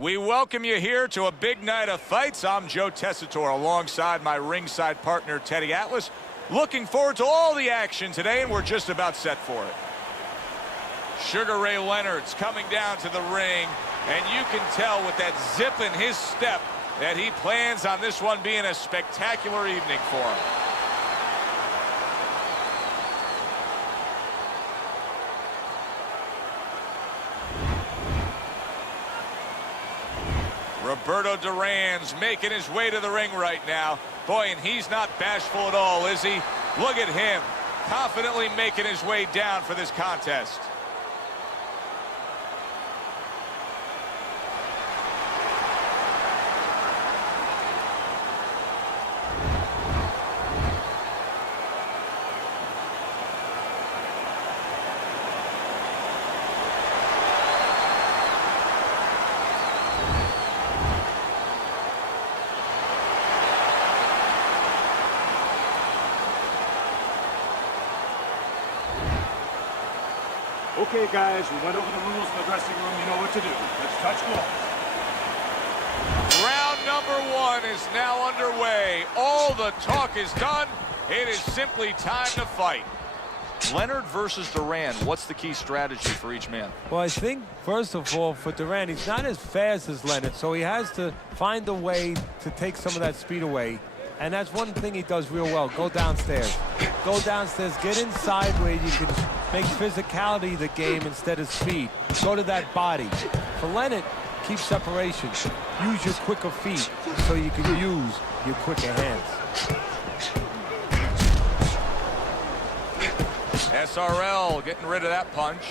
We welcome you here to a big night of fights. I'm Joe Tessitore alongside my ringside partner, Teddy Atlas. Looking forward to all the action today, and we're just about set for it. Sugar Ray Leonard's coming down to the ring, and you can tell with that zip in his step that he plans on this one being a spectacular evening for him. Roberto Duran's making his way to the ring right now. Boy, and he's not bashful at all, is he? Look at him, confidently making his way down for this contest. Okay, guys, we went over the rules in the dressing room. You know what to do. Let's touch ball. Round number one is now underway. All the talk is done. It is simply time to fight. Leonard versus Duran. What's the key strategy for each man? Well, I think, first of all, for Duran, he's not as fast as Leonard, so he has to find a way to take some of that speed away. And that's one thing he does real well. Go downstairs. Go downstairs. Get inside where you can make physicality the game instead of speed. Go to that body. For Leonard, keep separation. Use your quicker feet so you can use your quicker hands. SRL getting rid of that punch.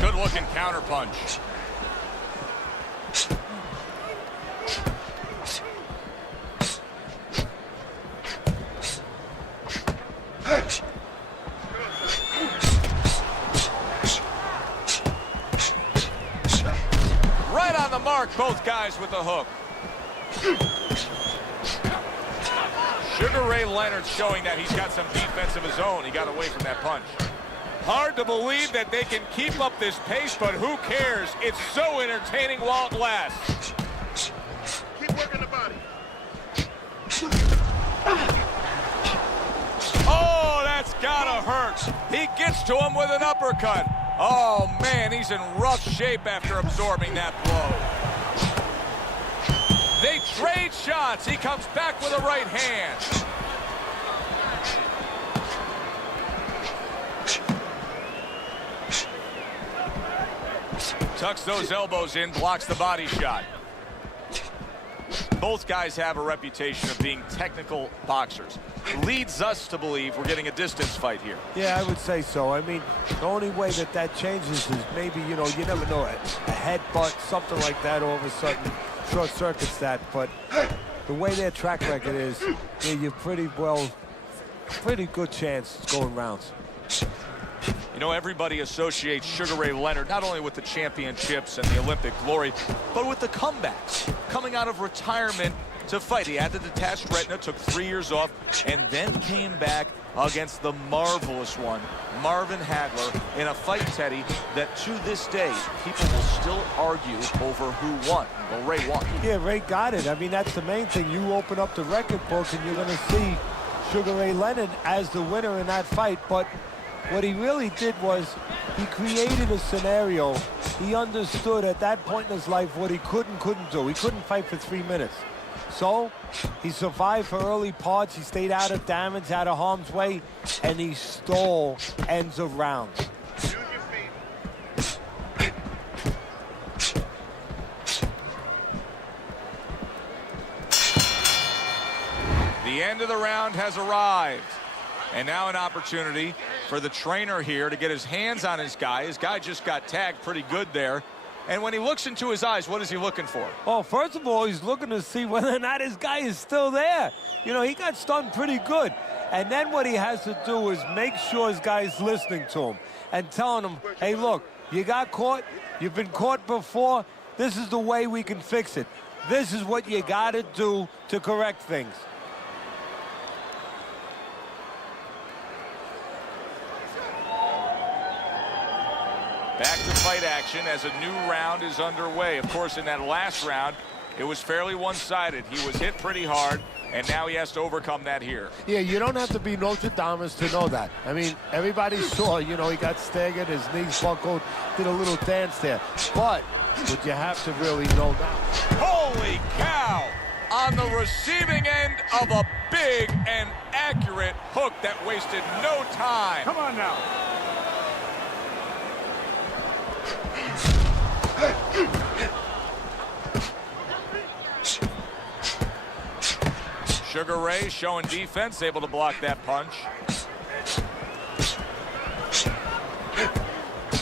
Good looking counter punch. Right on the mark, both guys with the hook. Sugar Ray Leonard showing that he's got some defense of his own. He got away from that punch. Hard to believe that they can keep up this pace, but who cares? It's so entertaining while it lasts. Keep working the body. Oh, that's gotta hurt. He gets to him with an uppercut. Oh, man, he's in rough shape after absorbing that blow. They trade shots. He comes back with a right hand. Tucks those elbows in, blocks the body shot. Both guys have a reputation of being technical boxers. Leads us to believe we're getting a distance fight here. Yeah, I would say so. I mean, the only way that changes is maybe, you know, you never know, a headbutt, something like that, all of a sudden short circuits that. But the way their track record is, yeah, you're pretty good chance going rounds. You know, everybody associates Sugar Ray Leonard not only with the championships and the Olympic glory, but with the comebacks coming out of retirement to fight. He had the detached retina, took 3 years off, and then came back against the marvelous one, Marvin Hagler, in a fight, Teddy, that to this day, people will still argue over who won. Well, Ray won. Yeah, Ray got it. I mean, that's the main thing. You open up the record book and you're going to see Sugar Ray Leonard as the winner in that fight. But what he really did was he created a scenario. He understood at that point in his life what he couldn't do. He couldn't fight for 3 minutes. So he survived for early parts. He stayed out of damage, out of harm's way, and he stole ends of rounds. The end of the round has arrived. And now an opportunity for the trainer here to get his hands on his guy. His guy just got tagged pretty good there. And when he looks into his eyes, what is he looking for? Oh, first of all, he's looking to see whether or not his guy is still there. You know, he got stunned pretty good. And then what he has to do is make sure his guy's listening to him and telling him, hey, look, you got caught. You've been caught before. This is the way we can fix it. This is what you got to do to correct things. Back to fight action as a new round is underway. Of course, in that last round, it was fairly one-sided. He was hit pretty hard, and now he has to overcome that here. Yeah, you don't have to be Nostradamus to know that. I mean, everybody saw, you know, he got staggered, his knees buckled, did a little dance there. But what you have to really know now. Holy cow! On the receiving end of a big and accurate hook that wasted no time. Come on now. Sugar Ray showing defense, able to block that punch.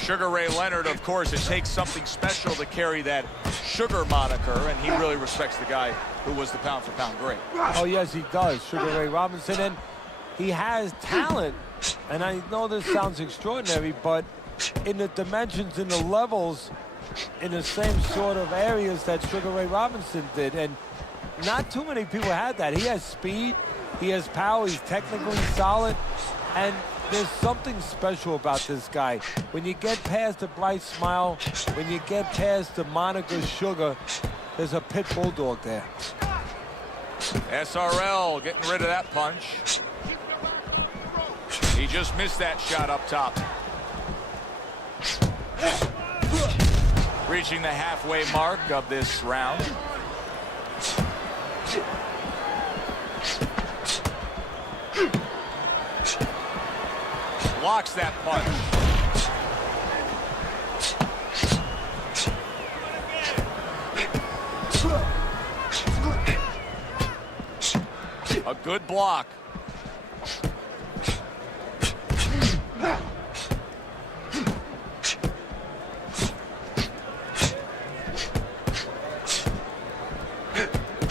Sugar Ray Leonard, of course, it takes something special to carry that Sugar moniker, and he really respects the guy who was the pound-for-pound great. Oh, yes, he does, Sugar Ray Robinson. And he has talent, and I know this sounds extraordinary, but in the dimensions, in the levels, in the same sort of areas that Sugar Ray Robinson did. And not too many people had that. He has speed, he has power, he's technically solid, and there's something special about this guy. When you get past the bright smile, when you get past the moniker Sugar, there's a pit bulldog there. SRL getting rid of that punch. He just missed that shot up top. Reaching the halfway mark of this round. Blocks that punch. A good block.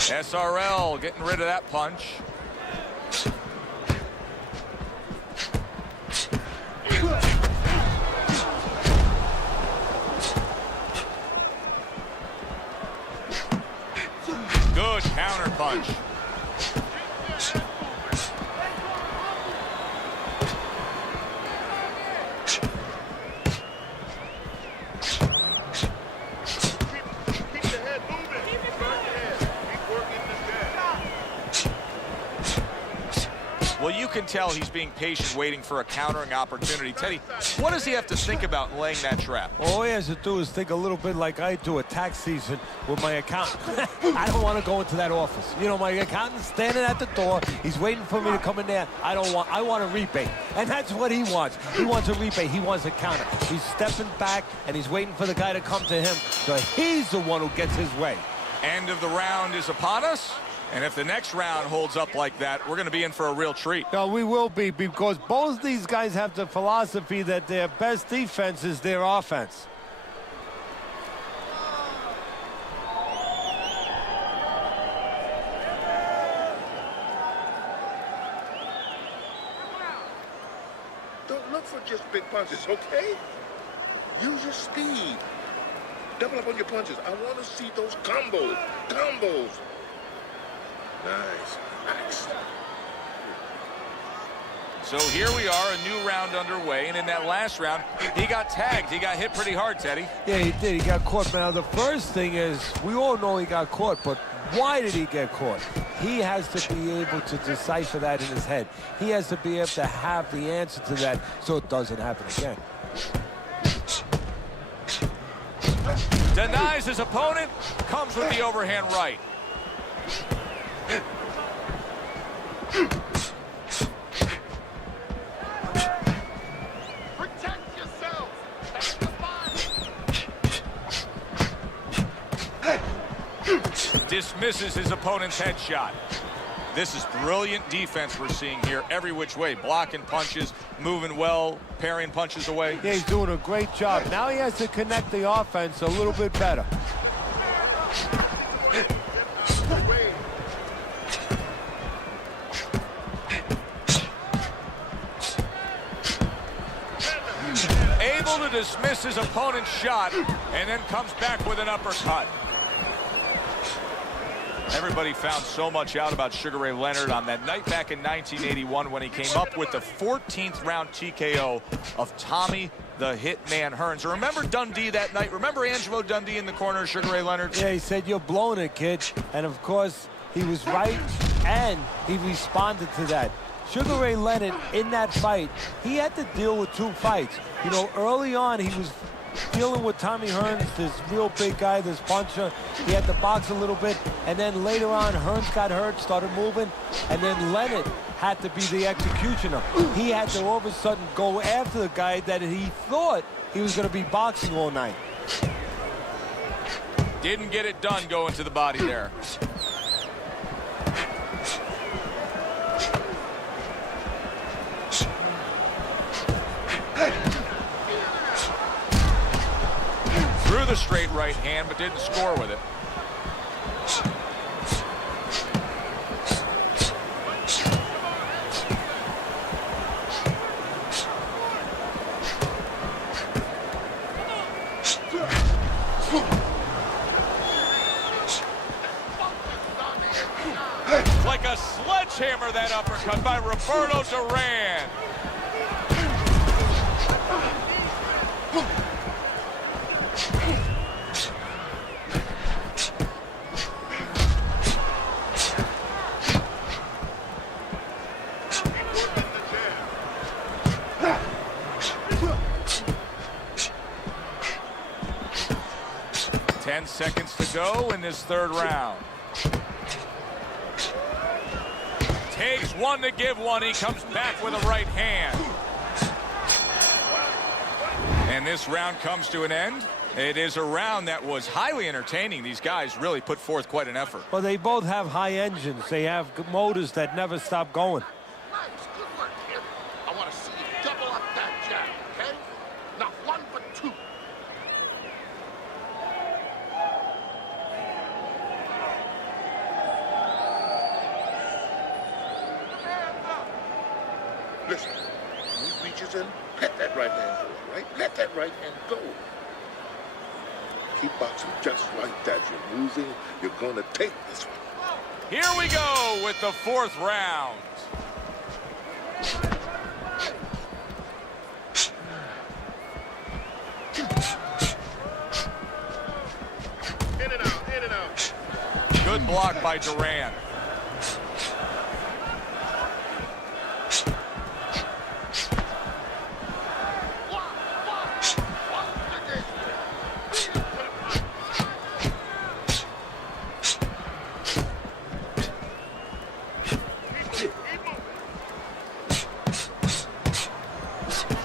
SRL getting rid of that punch. Good counter punch. Well, you can tell he's being patient, waiting for a countering opportunity. Teddy, what does he have to think about in laying that trap? All he has to do is think a little bit like I do at tax season with my accountant. I don't want to go into that office. You know, my accountant's standing at the door. He's waiting for me to come in there. I want a rebate. And that's what he wants. He wants a rebate. He wants a counter. He's stepping back, and he's waiting for the guy to come to him. So he's the one who gets his way. End of the round is upon us. And if the next round holds up like that, we're going to be in for a real treat. No, we will be, because both these guys have the philosophy that their best defense is their offense. Don't look for just big punches, okay? Use your speed. Double up on your punches. I want to see those combos. Combos. Nice. So here we are, a new round underway, and in that last round, he got tagged. He got hit pretty hard, Teddy. Yeah, he did. He got caught. Now, the first thing is, we all know he got caught, but why did he get caught? He has to be able to decipher that in his head. He has to be able to have the answer to that so it doesn't happen again. Denies his opponent, comes with the overhand right. Protect yourself. Dismisses his opponent's headshot. This is brilliant defense we're seeing here, every which way. Blocking punches, moving well, parrying punches away. Yeah, he's doing a great job. Now he has to connect the offense a little bit better. Able to dismiss his opponent's shot and then comes back with an uppercut. Everybody found so much out about Sugar Ray Leonard on that night back in 1981 when he came up with the 14th round TKO of Tommy the hitman Hearns. Remember Dundee that night? Remember Angelo Dundee in the corner of Sugar Ray Leonard? Yeah, he said, "You're blowing it, kid." And of course, he was right, and he responded to that. Sugar Ray Leonard, in that fight, he had to deal with 2 fights. You know, early on, he was dealing with Tommy Hearns, this real big guy, this puncher. He had to box a little bit, and then later on, Hearns got hurt, started moving, and then Leonard had to be the executioner. He had to all of a sudden go after the guy that he thought he was going to be boxing all night. Didn't get it done going to the body there. Threw the straight right hand, but didn't score with it. Like a sledgehammer, that uppercut by Roberto Duran. Seconds to go in this 3rd round. Takes one to give one. He comes back with a right hand. And this round comes to an end. It is a round that was highly entertaining. These guys really put forth quite an effort. Well, they both have high engines. They have motors that never stop going. Nice, good work, kid. I want to see you double up that jab, okay? Not 1, but 2. Listen, when he reaches in, let that right hand go, right? Let that right hand go. Keep boxing just like that. You're moving, you're gonna take this one. Here we go with the 4th round. In and out, in and out. Good block by Duran.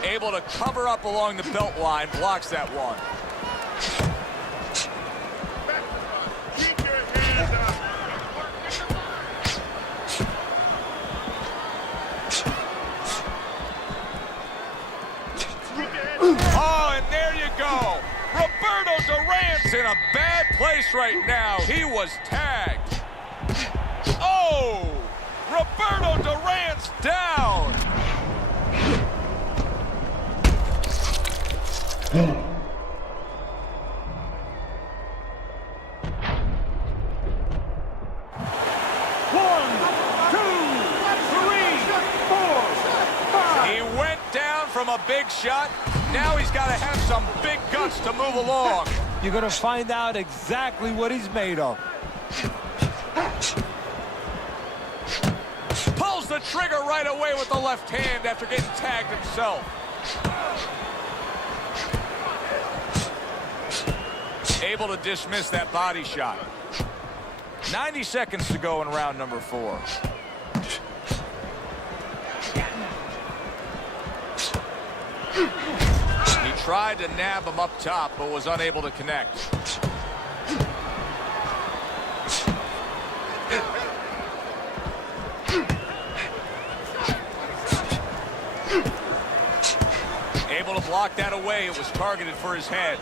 Able to cover up along the belt line, blocks that one. Keep your hands up. Oh, and there you go. Roberto Duran's in a bad place right now. He was tagged. Oh, Roberto Duran's down. He went down from a big shot. Now he's got to have some big guts to move along. You're going to find out exactly what he's made of. Pulls the trigger right away with the left hand after getting tagged himself. Able to dismiss that body shot. 90 seconds to go in round number 4. He tried to nab him up top, but was unable to connect. Able to block that away. It was targeted for his head.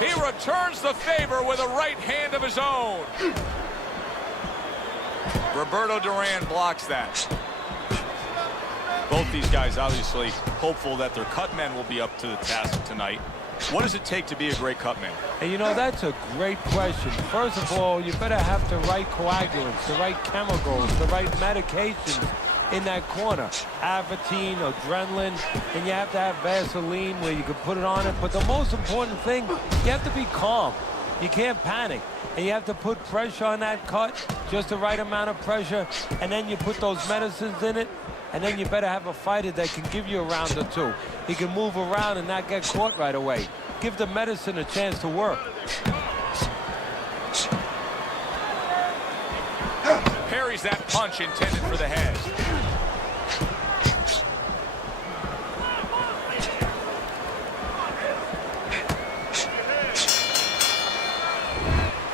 He returns the favor with a right hand of his own. Roberto Duran blocks that. Both these guys obviously hopeful that their cut men will be up to the task tonight. What does it take to be a great cut man? And you know, that's a great question. First of all, you better have the right coagulants, the right chemicals, the right medications in that corner. Avatine, adrenaline, and you have to have Vaseline where you can put it on it. But the most important thing, you have to be calm. You can't panic. And you have to put pressure on that cut, just the right amount of pressure, and then you put those medicines in it, and then you better have a fighter that can give you a round or two. He can move around and not get caught right away. Give the medicine a chance to work. Parries that punch intended for the head.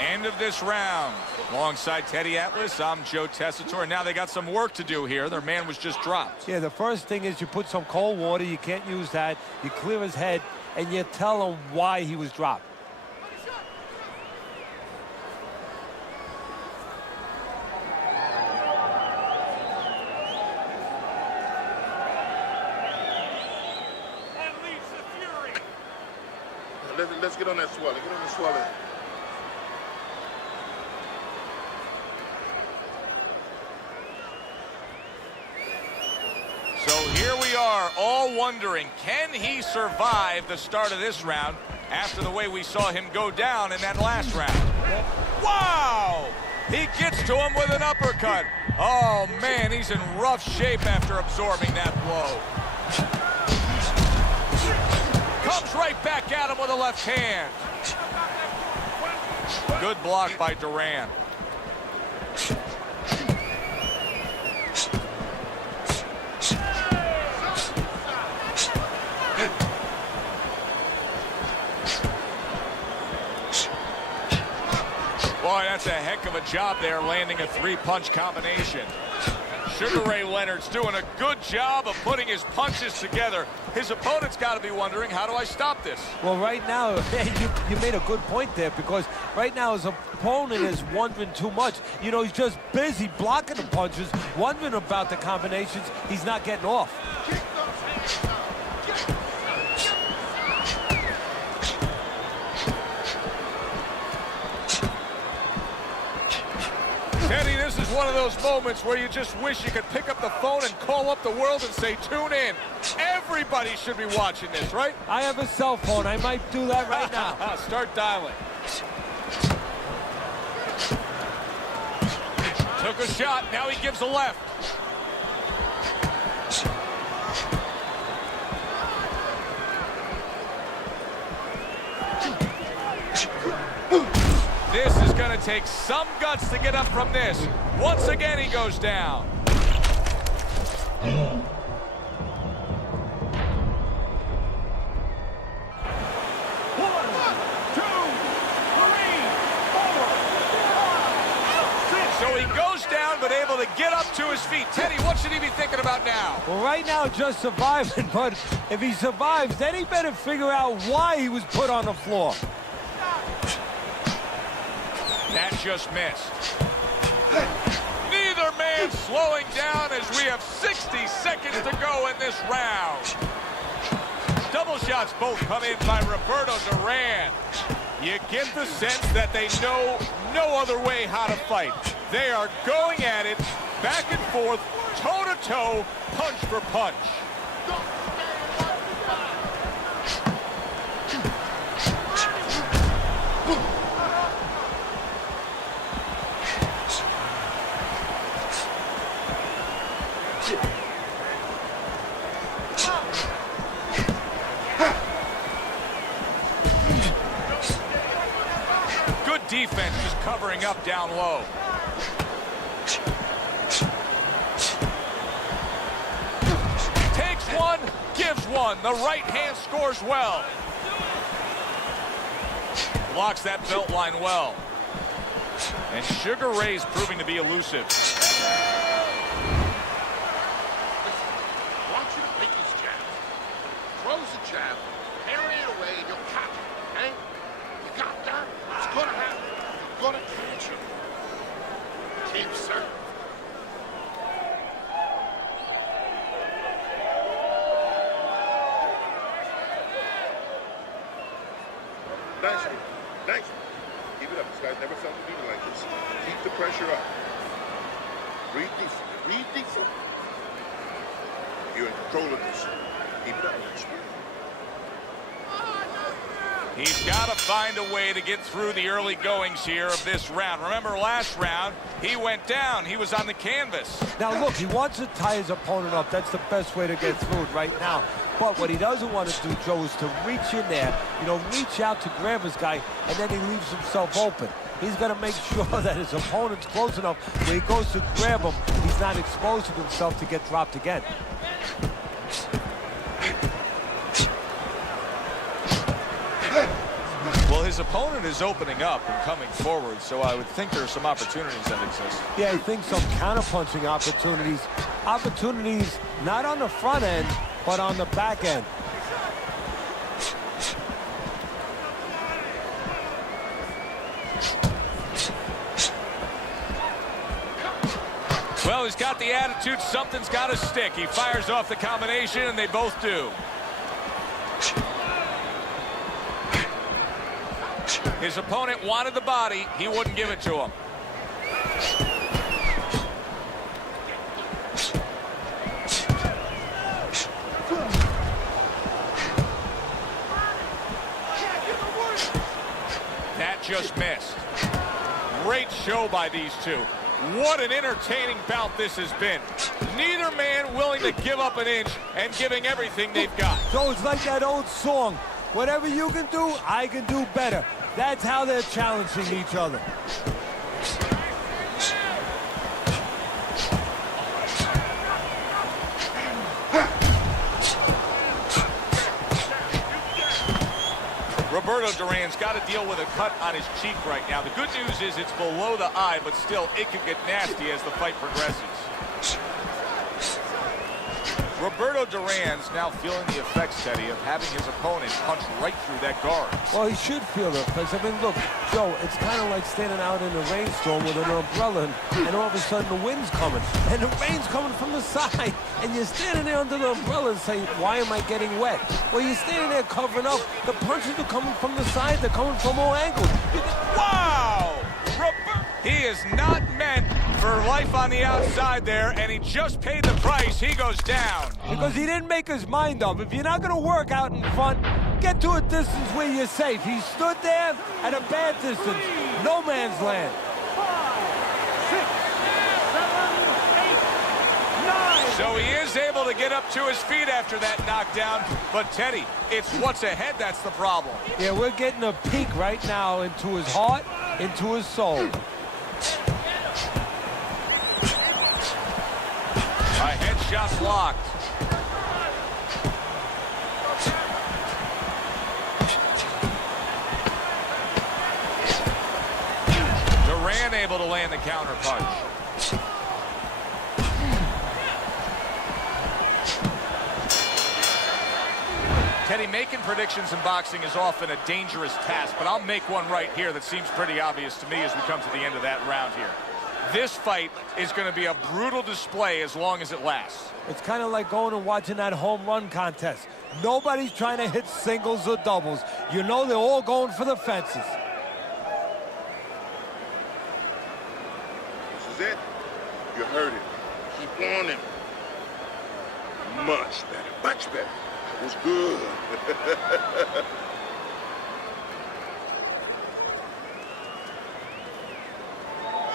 End of this round. Alongside Teddy Atlas, I'm Joe Tessitore. And now they got some work to do here. Their man was just dropped. Yeah, the first thing is you put some cold water. You can't use that. You clear his head, and you tell him why he was dropped. Let's get on that swelling. Get on the swelling. So here we are, all wondering, can he survive the start of this round after the way we saw him go down in that last round? Wow! He gets to him with an uppercut. Oh, man, he's in rough shape after absorbing that blow. Comes right back at him with a left hand. Good block by Duran. Boy, that's a heck of a job there, landing a three-punch combination. Sugar Ray Leonard's doing a good job of putting his punches together. His opponent's got to be wondering, how do I stop this? Well, right now, you made a good point there, because right now his opponent is wondering too much. You know, he's just busy blocking the punches, wondering about the combinations. He's not getting off. Teddy, this is one of those moments where you just wish you could pick up the phone and call up the world and say, tune in. Everybody should be watching this, right? I have a cell phone. I might do that right now. Start dialing. Took a shot. Now he gives a left. This is going to take some guts to get up from this. Once again, he goes down. So he goes down, but able to get up to his feet. Teddy, what should he be thinking about now? Well, right now, just surviving. But if he survives, then he better figure out why he was put on the floor. That just missed. Neither man slowing down as we have 60 seconds to go in this round. Double shots both come in by Roberto Duran. You get the sense that they know no other way how to fight. They are going at it, back and forth, toe-to-toe, punch for punch. Defense just covering up down low. Takes one, gives one. The right hand scores well. Blocks that belt line well. And Sugar Ray's proving to be elusive. Want you to pick his jab. Throws the jab, parry it away, and you'll catch it, okay? You got that? It's gonna happen. You're gonna catch him. Keep serving. Keep it up. This guy's never felt a beating like this. Keep the pressure up. Breathe deeply. Breathe deeply. You're in control of this. Keep it up. He's got to find a way to get through the early goings here of this round. Remember last round, he went down. He was on the canvas. Now look, he wants to tie his opponent up. That's the best way to get through it right now. But what he doesn't want to do, Joe, is to reach in there, reach out to grab his guy, and then he leaves himself open. He's got to make sure that his opponent's close enough where he goes to grab him, he's not exposing himself to get dropped again. Well, his opponent is opening up and coming forward, so I would think there are some opportunities that exist. Yeah, I think some counter-punching opportunities. Opportunities not on the front end, but on the back end. Well, he's got the attitude, something's got to stick. He fires off the combination, and they both do. His opponent wanted the body. He wouldn't give it to him. That just missed. Great show by these two. What an entertaining bout this has been. Neither man willing to give up an inch and giving everything they've got. So it's like that old song, whatever you can do, I can do better. That's how they're challenging each other. Roberto Duran's got to deal with a cut on his cheek right now. The good news is it's below the eye, but still it could get nasty as the fight progresses. Roberto Duran's now feeling the effects, Teddy, of having his opponent punch right through that guard. Well, he should feel the effects. I mean, look, Joe, it's kind of like standing out in a rainstorm with an umbrella, and all of a sudden the wind's coming, and the rain's coming from the side, and you're standing there under the umbrella and saying, why am I getting wet? Well, you're standing there covering up. The punches are coming from the side. They're coming from all angles. Wow! He is not meant for life on the outside there, and he just paid the price. He goes down. Because he didn't make his mind up. If you're not going to work out in front, get to a distance where you're safe. He stood there at a bad distance. No man's land. 5, 6, 7, 8, 9. So he is able to get up to his feet after that knockdown. But, Teddy, it's what's ahead that's the problem. Yeah, we're getting a peek right now into his heart, into his soul. A headshot blocked. Duran able to land the counter punch. Teddy, making predictions in boxing is often a dangerous task, but I'll make one right here that seems pretty obvious to me as we come to the end of that round here. This fight is going to be a brutal display as long as it lasts. It's kind of like going and watching that home run contest. Nobody's trying to hit singles or doubles. You know they're all going for the fences. This is it. You heard it. Keep on him. Much better. Much better. That was good.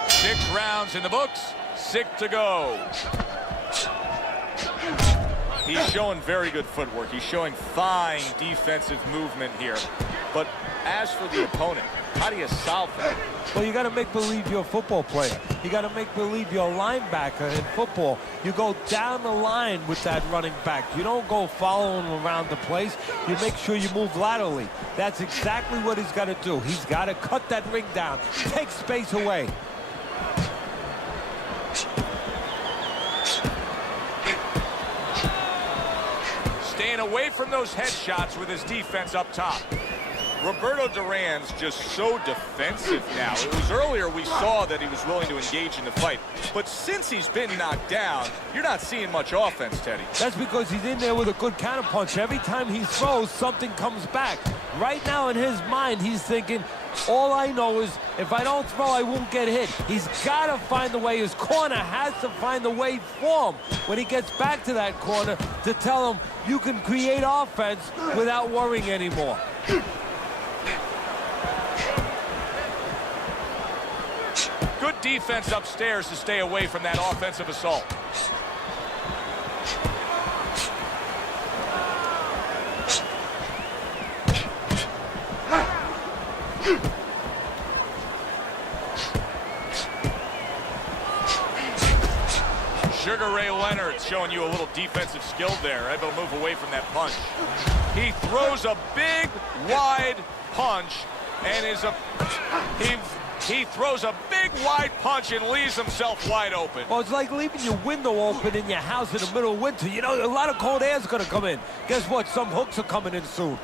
6 rounds in the books, 6 to go. He's showing very good footwork. He's showing fine defensive movement here. But as for the opponent, how do you solve that? Well, you got to make believe you're a football player. You got to make believe you're a linebacker in football. You go down the line with that running back. You don't go following him around the place. You make sure you move laterally. That's exactly what he's got to do. He's got to cut that ring down, take space away. Staying away from those headshots with his defense up top. Roberto Duran's just so defensive now. It was earlier we saw that he was willing to engage in the fight. But since he's been knocked down, you're not seeing much offense, Teddy. That's because he's in there with a good counterpunch. Every time he throws, something comes back. Right now in his mind, he's thinking, all I know is if I don't throw, I won't get hit. He's got to find the way. His corner has to find the way for him when he gets back to that corner to tell him you can create offense without worrying anymore. Good defense upstairs to stay away from that offensive assault. Sugar Ray Leonard showing you a little defensive skill there, able to move away from that punch. He throws a big, wide punch and he throws a big, wide punch and leaves himself wide open. Well, it's like leaving your window open in your house in the middle of winter. You know, a lot of cold air is going to come in. Guess what? Some hooks are coming in soon.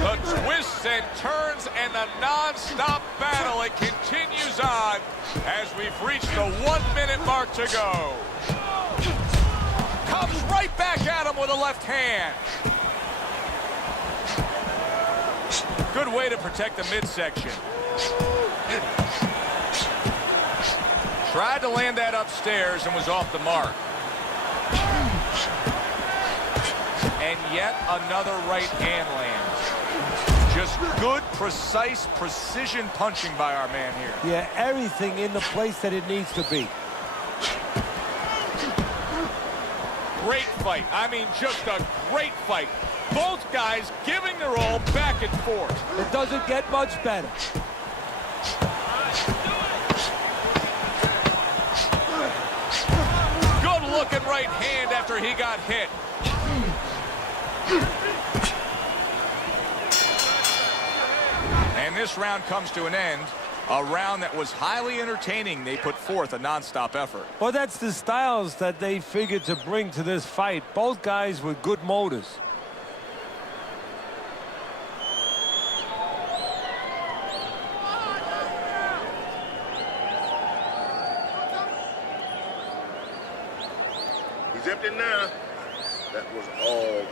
The twists and turns and the non-stop battle, it continues on as we've reached the 1 minute mark to go. Comes right back at him with a left hand. Good way to protect the midsection. Tried to land that upstairs and was off the mark. And yet another right hand lands. Just good, precise, precision punching by our man here. Yeah, everything in the place that it needs to be. Great fight. I mean, just a great fight. Both guys giving their all back and forth. It doesn't get much better. Good looking right hand after he got hit. And this round comes to an end. A round that was highly entertaining. They put forth a non-stop effort. Well, that's the styles that they figured to bring to this fight. Both guys with good motors. He's empty now. That was all.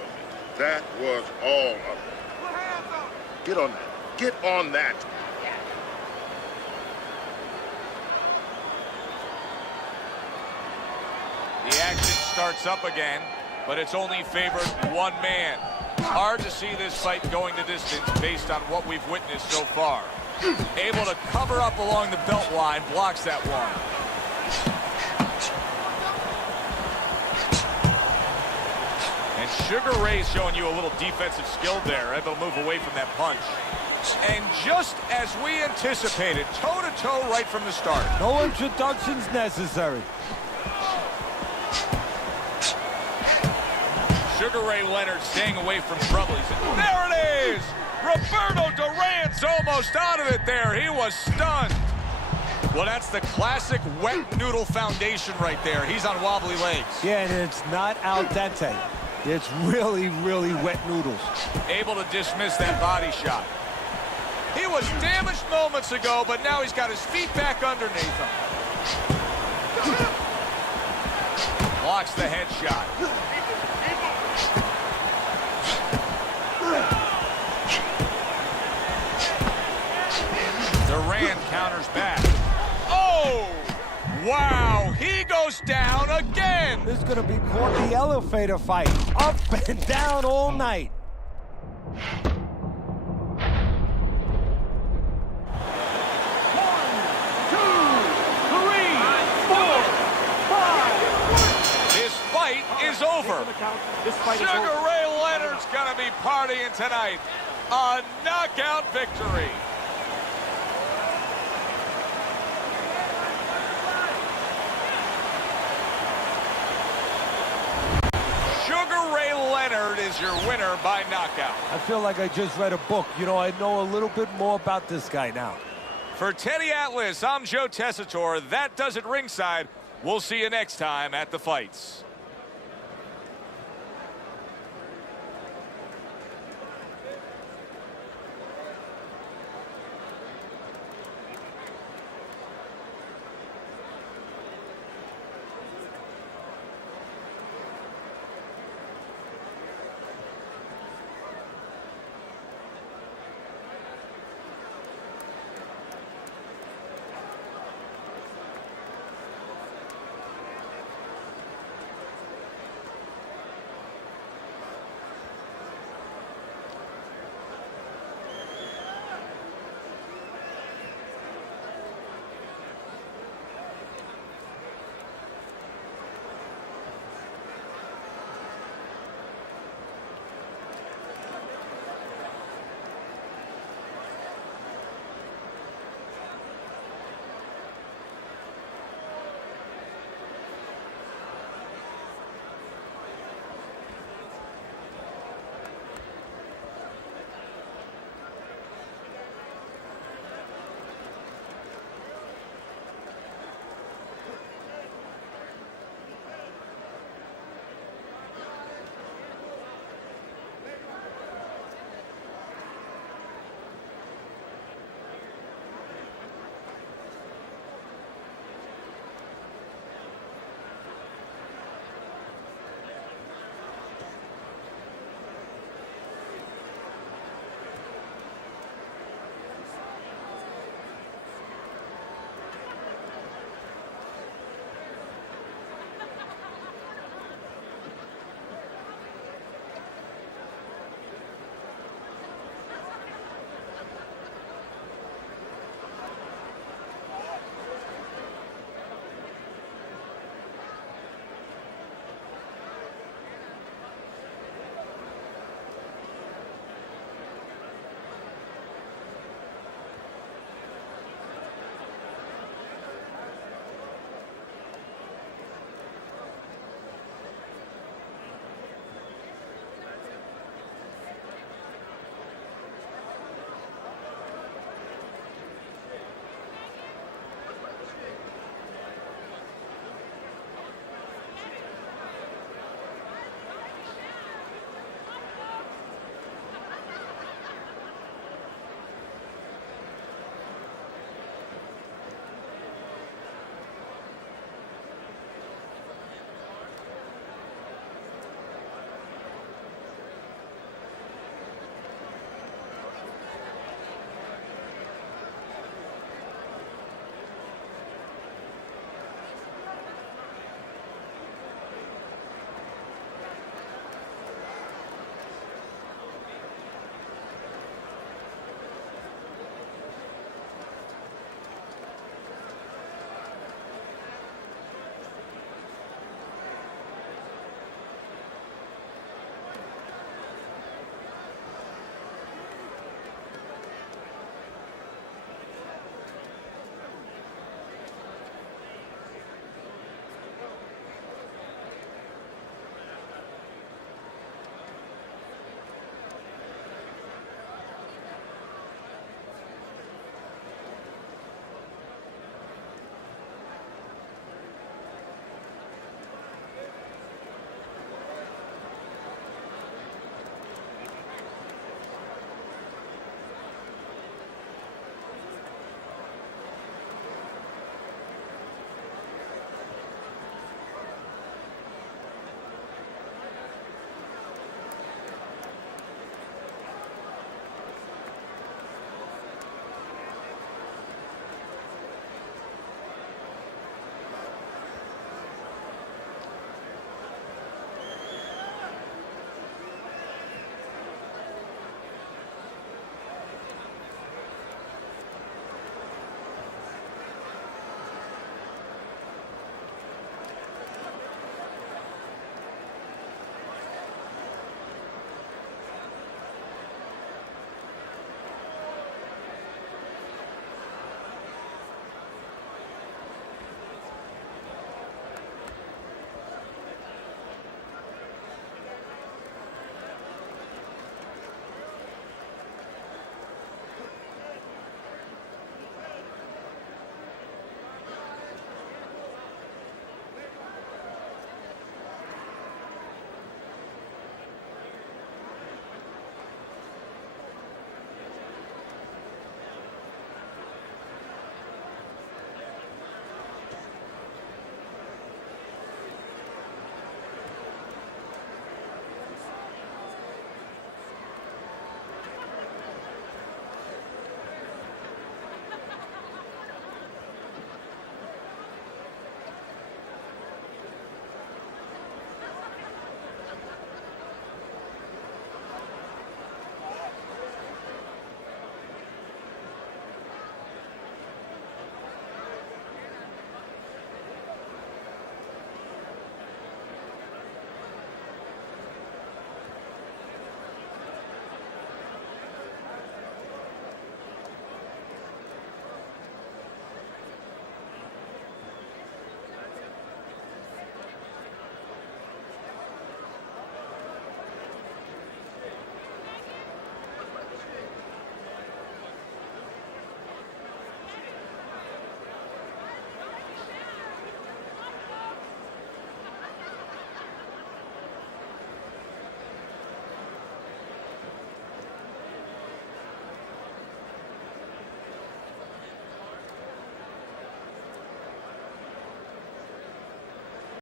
That was all of it. Get on that. Get on that. The action starts up again, but it's only favored one man. Hard to see this fight going the distance based on what we've witnessed so far. Able to cover up along the belt line, blocks that one. And Sugar Ray's showing you a little defensive skill there, able to move away from that punch. And just as we anticipated, toe-to-toe right from the start. No introductions necessary. Sugar Ray Leonard staying away from trouble. There it is! Roberto Duran's almost out of it there. He was stunned. Well, that's the classic wet noodle foundation right there. He's on wobbly legs. Yeah, and it's not al dente. It's really, really wet noodles. Able to dismiss that body shot. He was damaged moments ago, but now he's got his feet back underneath him. Blocks the headshot. Duran counters back. Oh! Wow! He goes down again! This is going to be called the elevator fight. Up and down all night. Is over. Sugar Ray Leonard's gonna be partying tonight. A knockout victory. Sugar Ray Leonard is your winner by knockout. I feel like I just read a book. You know, I know a little bit more about this guy now. For Teddy Atlas, I'm Joe Tessitore. That does it ringside. We'll see you next time at the fights.